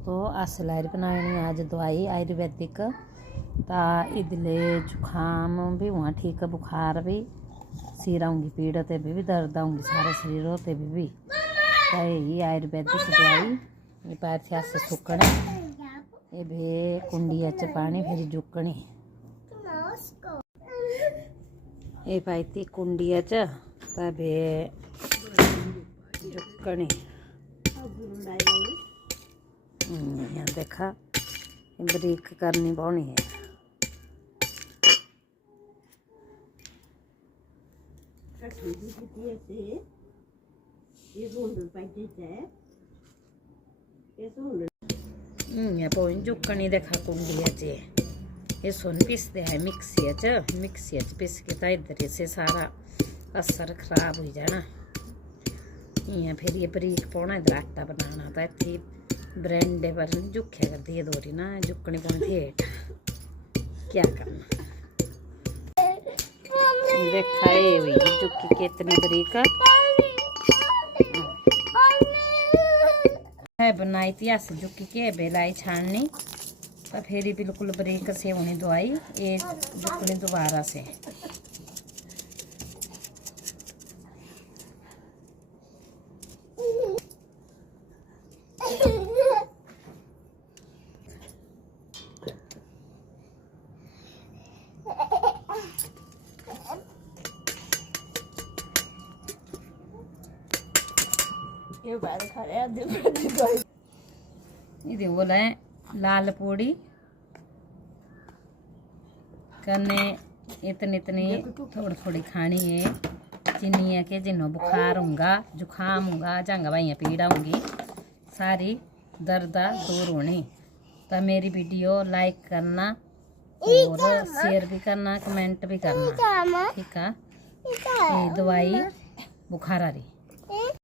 दोस्तों असलारी बनानी आज दवाई आयुर्वेदिक ता इदले जुखाम भी हुआ ठीक, बुखार भी, सिर आऊँगी पीड़ ते भी दर्द आऊँगी सारे शरीर होते भी यही आयुर्वेदिक दवाई। ये पैर से आसे सुकने ये भे कुंडी च पानी फिर जुकनी ये पाई कुंडी च तबे जुकनी देखा बरीक करनी पौनी है। जुकनी देखा कुंडी चे ये सुन पिसते है मिक्सी च पिस के ता इधर से सारा असर खराब हो जाना। यहाँ फिर ये बरीक पौना इधर आटा बनाना था इतनी ब्रेंडे पर जुखे कर दिए दोरी ना जुकनी पौनी थी हेठ क्या करना। देखा ये हुई जुकी कितनी बरीक है बनाई थी ऐसे जुकी के बेलाई छाननी तो फिर बिल्कुल बरीक से होनी दवाई ये जुकनी दोबारा से ఇది बोला है लाल पूड़ी करने इतनी इतनी थोड़ी थोड़ी खानी है चीनी है कि जिन्हों बुखार होगा जुखाम होगा जंग भाइयाँ पीड़ा होंगी सारी दर्द दूर होनी। तो मेरी वीडियो लाइक करना और शेयर भी करना कमेंट भी करना ठीक है। ये दवाई बुखार आ रही।